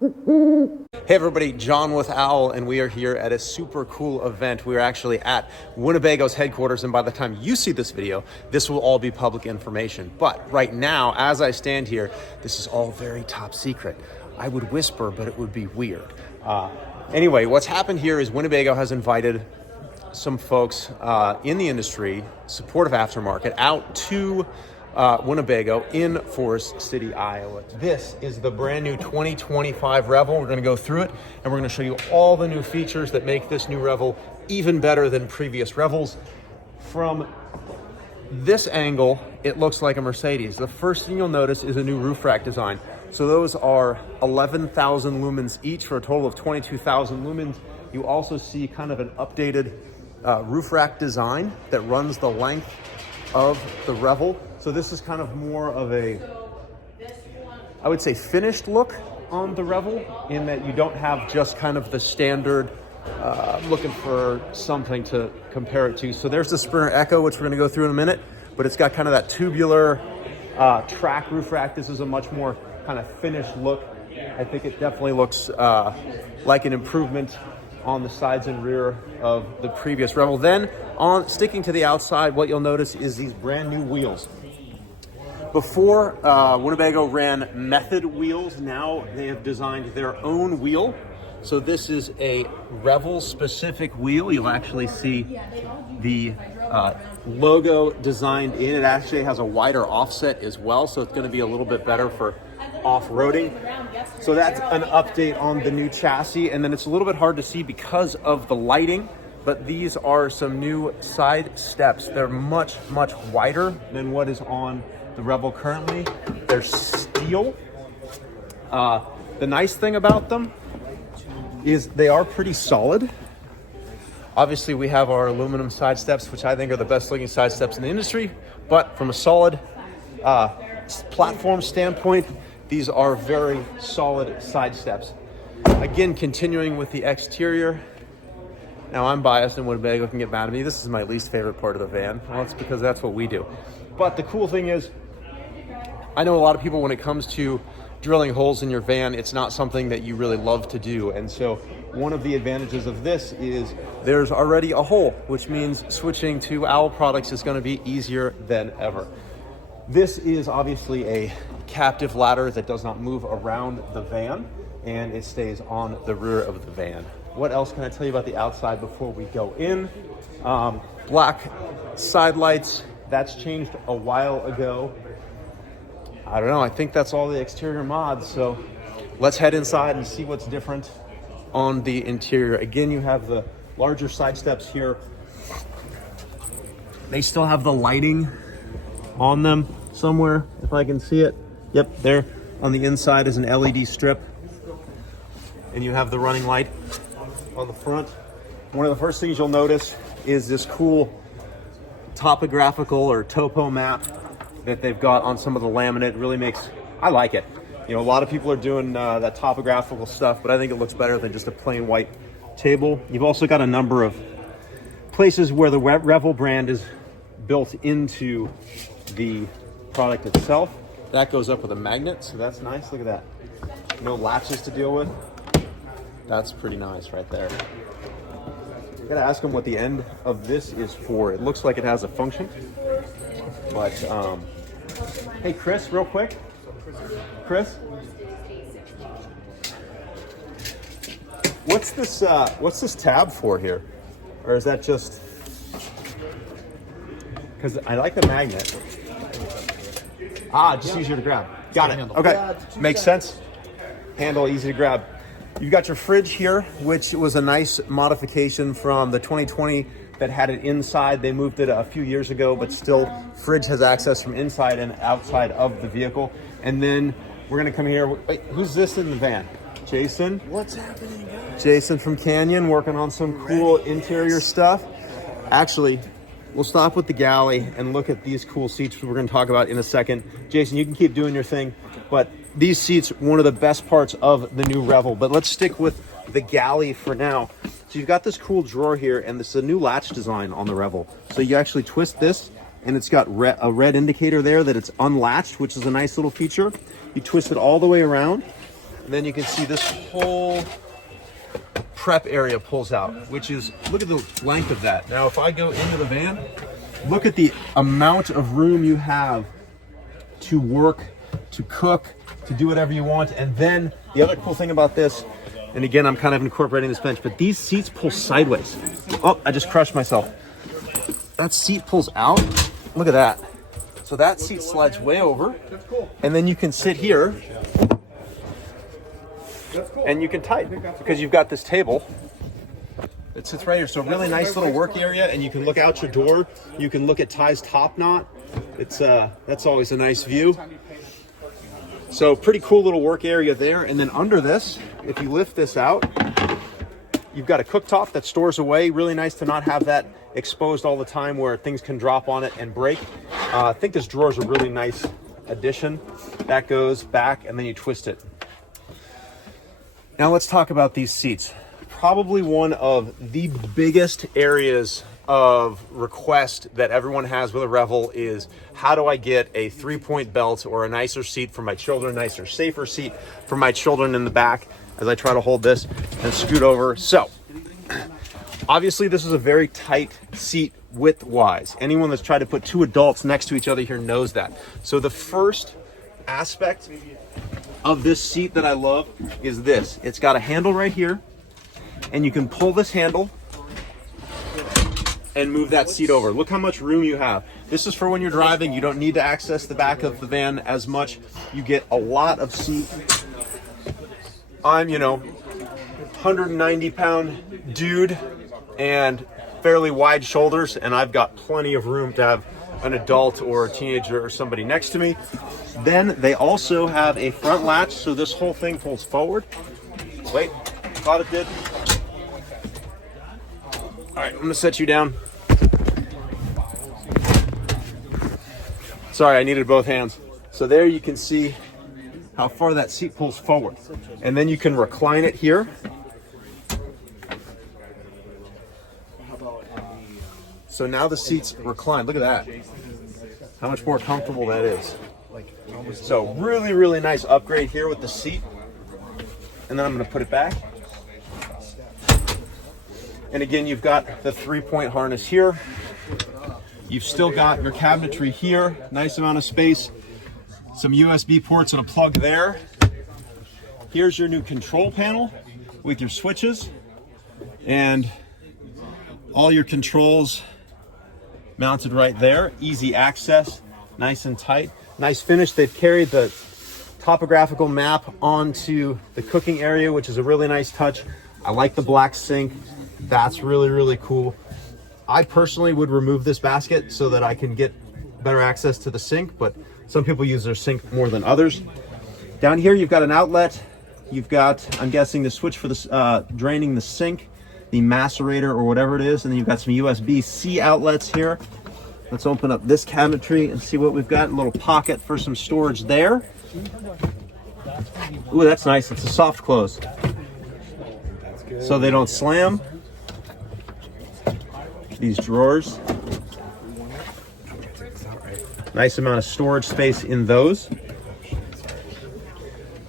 Hey everybody, John with Owl, and we are here at a super cool event. We are actually at Winnebago's headquarters, and by the time you see this video, this will all be public information. But right now, as I stand here, this is all very top secret. I would whisper, but it would be weird. Anyway, what's happened here is Winnebago has invited some folks in the industry, supportive aftermarket, out to Winnebago in Forest City, Iowa. This is the brand new 2025 Revel. We're going to go through it and we're going to show you all the new features that make this new Revel even better than previous Revels. From this angle, it looks like a Mercedes. The first thing you'll notice is a new roof rack design. So those are 11,000 lumens each for a total of 22,000 lumens. You also see kind of an updated roof rack design that runs the length of the Revel. So this is kind of more of a, I would say, finished look on the Revel, in that you don't have just kind of the standard looking for something to compare it to. So there's the Sprinter Echo, which we're going to go through in a minute, but it's got kind of that tubular track roof rack. This is a much more kind of finished look. I think it definitely looks like an improvement on the sides and rear of the previous Revel. Then, on sticking to the outside, what you'll notice is these brand new wheels. Before, Winnebago ran method wheels. Now they have designed their own wheel. So this is a Revel specific wheel. You'll actually see the logo designed in. It actually has a wider offset as well, so it's going to be a little bit better for off-roading. So that's an update on the new chassis. And then it's a little bit hard to see because of the lighting, but these are some new side steps. They're much, much wider than what is on the Revel currently. They're steel. The nice thing about them is they are pretty solid. Obviously, we have our aluminum side steps, which I think are the best looking side steps in the industry, but from a solid platform standpoint, these are very solid side steps. Again, continuing with the exterior. Now, I'm biased and Winnebago can get mad at me. This is my least favorite part of the van. Well, it's because that's what we do. But the cool thing is, I know a lot of people, when it comes to drilling holes in your van, it's not something that you really love to do. And so one of the advantages of this is there's already a hole, which means switching to Owl products is going to be easier than ever. This is obviously a captive ladder that does not move around the van, and it stays on the rear of the van. What else can I tell you about the outside before we go in? Black side lights, that's changed a while ago. I don't know, I think that's all the exterior mods. So let's head inside and see what's different on the interior. Again, you have the larger side steps here. They still have the lighting on them somewhere, if I can see it. Yep, there on the inside is an LED strip. And you have the running light on the front. One of the first things you'll notice is this cool topographical or topo map that they've got on some of the laminate. It really makes, I like it. You know, a lot of people are doing that topographical stuff, but I think it looks better than just a plain white table. You've also got a number of places where the Revel brand is built into the product itself. That goes up with a magnet, so that's nice. Look at that. No latches to deal with. That's pretty nice right there. I gotta ask them what the end of this is for. It looks like it has a function, but hey, Chris, real quick. Chris, what's this tab for here? Or is that just because I like the magnet? Just easier to grab. Got it. Okay, makes sense. Handle easy to grab. You've got your fridge here, which was a nice modification from the 2020 that had it inside. They moved it a few years ago, but still, fridge has access from inside and outside of the vehicle. And then we're gonna come here. Wait, who's this in the van? Jason? What's happening, guys? Jason from Canyon, working on some cool interior stuff. Actually, we'll stop with the Galley and look at these cool seats, which we're gonna talk about in a second. Jason, you can keep doing your thing, but these seats, one of the best parts of the new Revel. But let's stick with the Galley for now. So you've got this cool drawer here, and this is a new latch design on the Revel. So you actually twist this, and it's got a red indicator there that it's unlatched, which is a nice little feature. You twist it all the way around, And then you can see this whole prep area pulls out, which is, look at the length of that. Now, if I go into the van, look at the amount of room you have to work, to cook, to do whatever you want. And then the other cool thing about this, and again, I'm kind of incorporating this bench, but these seats pull sideways. Oh, I just crushed myself. That seat pulls out. Look at that. So that seat slides way over, and then you can sit here and you can tighten because you've got this table that sits right here. So really nice little work area, and you can look out your door. You can look at Ty's top knot. It's that's always a nice view. So pretty cool little work area there. And then under this, if you lift this out, you've got a cooktop that stores away. Really nice to not have that exposed all the time where things can drop on it and break. I think this drawer is a really nice addition. That goes back and then you twist it. Now let's talk about these seats. Probably one of the biggest areas of request that everyone has with a Revel is, how do I get a 3-point belt or a nicer seat for my children, nicer, safer seat for my children in the back as I try to hold this and scoot over. So obviously this is a very tight seat width-wise. Anyone that's tried to put two adults next to each other here knows that. So the first aspect of this seat that I love is this. It's got a handle right here, and you can pull this handle and move that seat over. Look how much room you have. This is for when you're driving. You don't need to access the back of the van as much. You get a lot of seat. I'm, 190-pound dude and fairly wide shoulders, and I've got plenty of room to have an adult or a teenager or somebody next to me. Then they also have a front latch, so this whole thing pulls forward. Wait, thought it did. All right, I'm gonna set you down. Sorry, I needed both hands. So there you can see how far that seat pulls forward. And then you can recline it here. So now the seats recline. Look at that. How much more comfortable that is. So really, really nice upgrade here with the seat. And then I'm going to put it back. And again, you've got the 3-point harness here. You've still got your cabinetry here. Nice amount of space. Some USB ports and a plug there. Here's your new control panel with your switches and all your controls mounted right there. Easy access, nice and tight. Nice finish. They've carried the topographical map onto the cooking area, which is a really nice touch. I like the black sink. That's really, really cool. I personally would remove this basket so that I can get better access to the sink, but some people use their sink more than others. Down here, you've got an outlet. You've got, I'm guessing, the switch for the draining the sink, the macerator or whatever it is, and then you've got some USB-C outlets here. Let's open up this cabinetry and see what we've got. A little pocket for some storage there. Ooh, that's nice. It's a soft close, so they don't slam. These drawers. Nice amount of storage space in those.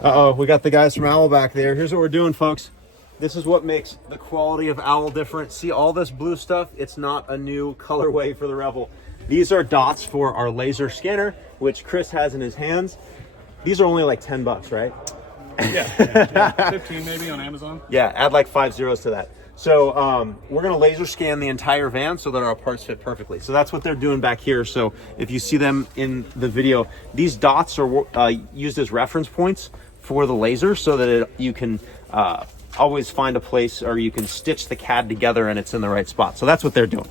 Uh-oh, we got the guys from Owl back there. Here's what we're doing, folks. This is what makes the quality of Owl different. See all this blue stuff? It's not a new colorway for the Revel. These are dots for our laser scanner, which Chris has in his hands. These are only like 10 bucks, right? Yeah, 15 maybe on Amazon. Yeah, add like 5 zeros to that. So we're gonna laser scan the entire van so that our parts fit perfectly. So that's what they're doing back here. So if you see them in the video, these dots are used as reference points for the laser so that you can always find a place, or you can stitch the CAD together and it's in the right spot. So that's what they're doing.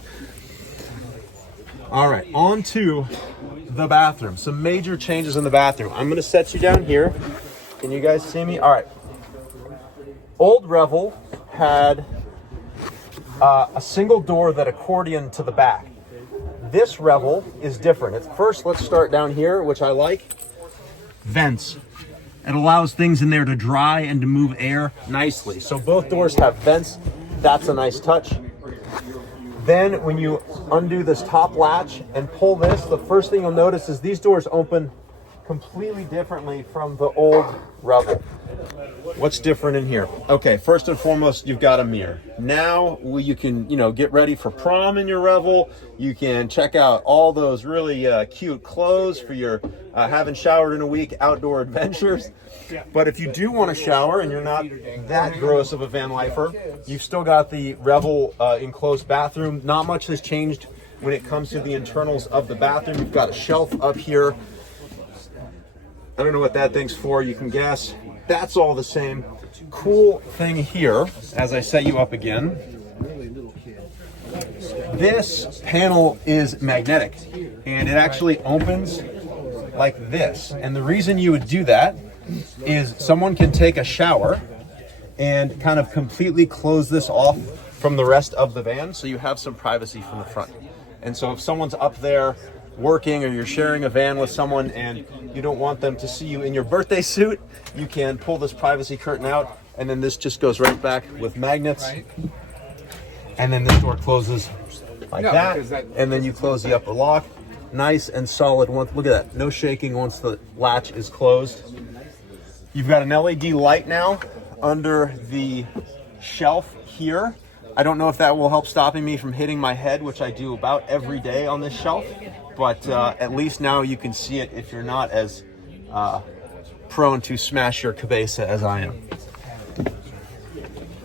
All right, on to the bathroom. Some major changes in the bathroom. I'm gonna set you down here. Can you guys see me? All right. Old Revel had a single door that accordioned to the back. This Revel is different. First, let's start down here, which I like. Vents. It allows things in there to dry and to move air nicely. So both doors have vents. That's a nice touch. Then when you undo this top latch and pull this, the first thing you'll notice is these doors open completely differently from the old Revel. What's different in here? Okay, first and foremost, you've got a mirror. Now you can, get ready for prom in your Revel. You can check out all those really cute clothes for your haven't showered in a week outdoor adventures. But if you do want to shower and you're not that gross of a van lifer, you've still got the Revel enclosed bathroom. Not much has changed when it comes to the internals of the bathroom. You've got a shelf up here. I don't know what that thing's for. You can guess. That's all the same. Cool thing here, as I set you up again, this panel is magnetic and it actually opens like this. And the reason you would do that is someone can take a shower and kind of completely close this off from the rest of the van so you have some privacy from the front. And so if someone's up there working or you're sharing a van with someone and you don't want them to see you in your birthday suit, you can pull this privacy curtain out and then this just goes right back with magnets. And then this door closes like that. And then you close the upper lock. Nice and solid. Look at that. No shaking once the latch is closed. You've got an LED light now under the shelf here. I don't know if that will help stopping me from hitting my head, which I do about every day on this shelf. But at least now you can see it if you're not as prone to smash your cabeza as I am.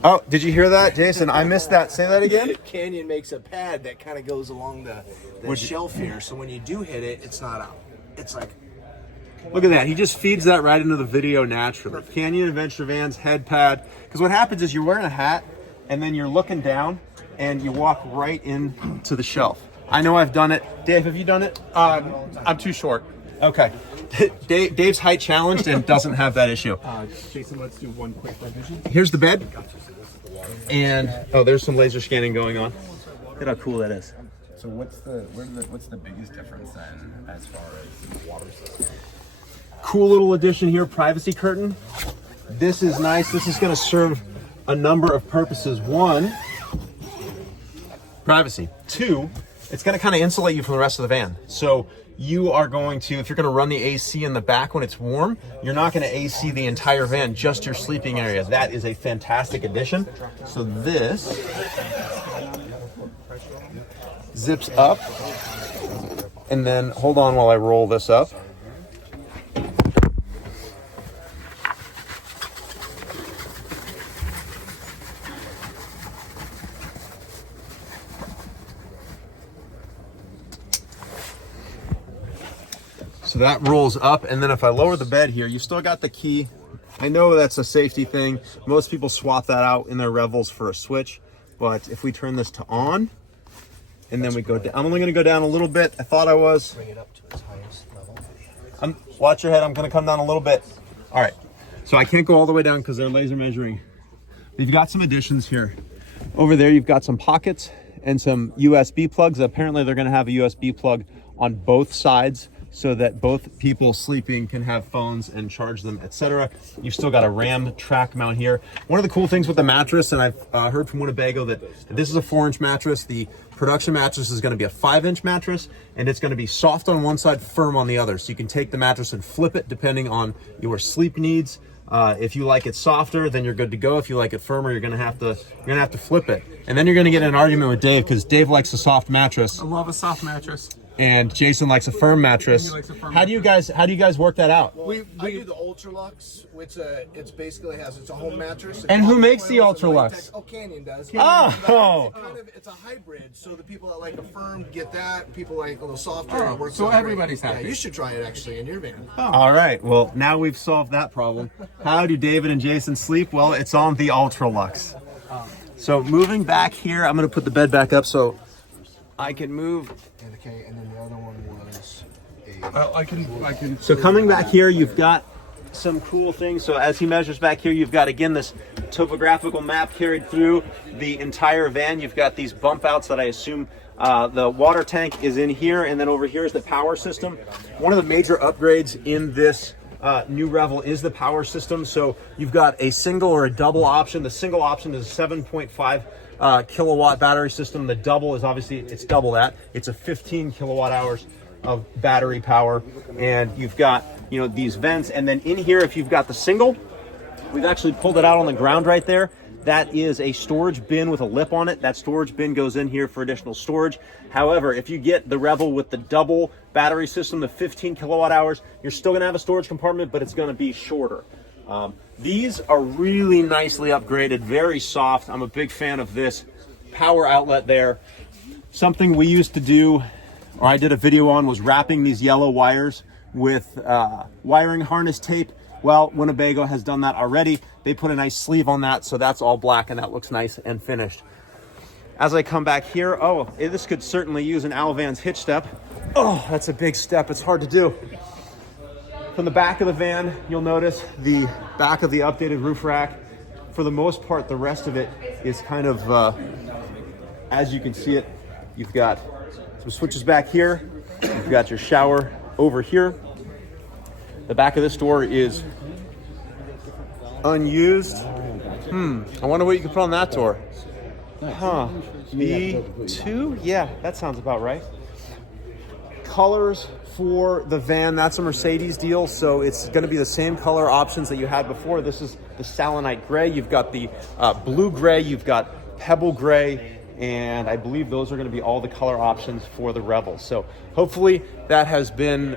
Oh, did you hear that, Jason? I missed that. Say that again. Canyon makes a pad that kind of goes along the shelf here, so when you do hit it, it's not out. It's like... Look at that. He just feeds that right into the video naturally. Canyon Adventure Vans head pad. Because what happens is you're wearing a hat, and then you're looking down, and you walk right into the shelf. I know I've done it. Dave, have you done it? I'm too short. Okay. Dave's height challenged and doesn't have that issue. Jason, let's do one quick revision. Here's the bed. And, oh, there's some laser scanning going on. Look at how cool that is. So what's the biggest difference then as far as water system? Cool little addition here, privacy curtain. This is nice. This is going to serve a number of purposes. One, privacy. Two, it's going to kind of insulate you from the rest of the van. So you are going to, if you're going to run the AC in the back when it's warm, you're not going to AC the entire van, just your sleeping area. That is a fantastic addition. So this zips up, and then hold on while I roll this up. So that rolls up, and then if I lower the bed here, you've still got the key. I know that's a safety thing. Most people swap that out in their Revels for a switch, but if we turn this to on, and then we go down, I'm only gonna go down a little bit. I thought I was. Bring it up to its highest level. Watch your head, I'm gonna come down a little bit. All right, so I can't go all the way down because they're laser measuring. You've got some additions here. Over there, you've got some pockets and some USB plugs. Apparently they're gonna have a USB plug on both sides, so that both people sleeping can have phones and charge them, etc. You've still got a RAM track mount here. One of the cool things with the mattress, and I've heard from Winnebago that this is a 4-inch mattress. The production mattress is going to be a 5-inch mattress, and it's going to be soft on one side, firm on the other. So you can take the mattress and flip it depending on your sleep needs. If you like it softer, then you're good to go. If you like it firmer, you're gonna have to flip it. And then you're gonna get in an argument with Dave because Dave likes a soft mattress. I love a soft mattress. And Jason likes a firm mattress. How do you guys work that out? I do the Ultralux, which it's basically has its own mattress. And who makes the Ultralux? Oh, Canyon does. Oh! It's a hybrid, so the people that like a firm get that. People like a little softer. Oh, it works so out everybody's great. happy. Yeah, you should try it actually in your van. All right, well, now we've solved that problem. How do David and Jason sleep? Well, it's on the Ultralux. So moving back here, I'm gonna put the bed back up so I can move. Okay, and then the other one was I can. So coming back here, you've got some cool things. So as he measures back here, you've got, again, this topographical map carried through the entire van. You've got these bump outs that I assume the water tank is in here, and then over here is the power system. One of the major upgrades in this new Revel is the power system. So you've got a single or a double option. The single option is a 7.5 kilowatt battery system. The double is obviously, it's double that. It's a 15 kilowatt hours of battery power. And you've got you know, these vents. And then in here, if you've got the single, we've actually pulled it out on the ground right there. That is a storage bin with a lip on it. That storage bin goes in here for additional storage. However, if you get the Revel with the double battery system, the 15 kilowatt hours, you're still gonna have a storage compartment, but it's gonna be shorter. These are really nicely upgraded, very soft. I'm a big fan of this power outlet there. Something we used to do, or I did a video on, was wrapping these yellow wires with wiring harness tape. Well, Winnebago has done that already. They put a nice sleeve on that, so that's all black and that looks nice and finished. As I come back here, oh, this could certainly use an Alvan's hitch step. Oh, that's a big step, it's hard to do. From the back of the van, you'll notice the back of the updated roof rack. For the most part, the rest of it is kind of, as you can see it, you've got some switches back here. You've got your shower over here. The back of this door is unused. I wonder what you could put on that door. Huh, B2? Yeah, that sounds about right. Colors for the van, that's a Mercedes deal, so it's gonna be the same color options that you had before. This is the Salinite Gray. You've got the blue gray, you've got pebble gray, and I believe those are gonna be all the color options for the Revel. So hopefully that has been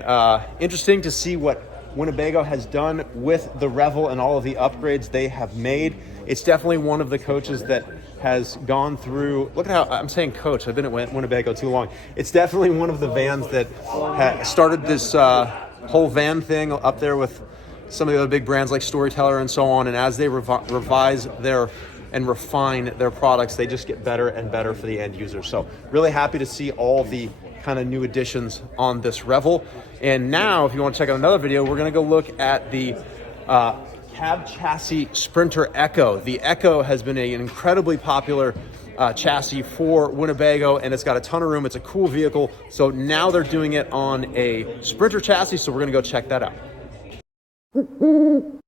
interesting to see what Winnebago has done with the Revel and all of the upgrades they have made. It's definitely one of the coaches that has gone through, look at how I'm saying coach, I've been at Winnebago too long. It's definitely one of the vans that started this whole van thing up there with some of the other big brands like Storyteller and so on. And as they revise and refine their products, they just get better and better for the end user. So really happy to see all the kind of new additions on this Revel. And now, if you want to check out another video, we're going to go look at the cab chassis Sprinter Echo. The Echo has been an incredibly popular chassis for Winnebago, and it's got a ton of room. It's a cool vehicle. So now they're doing it on a Sprinter chassis, so we're going to go check that out.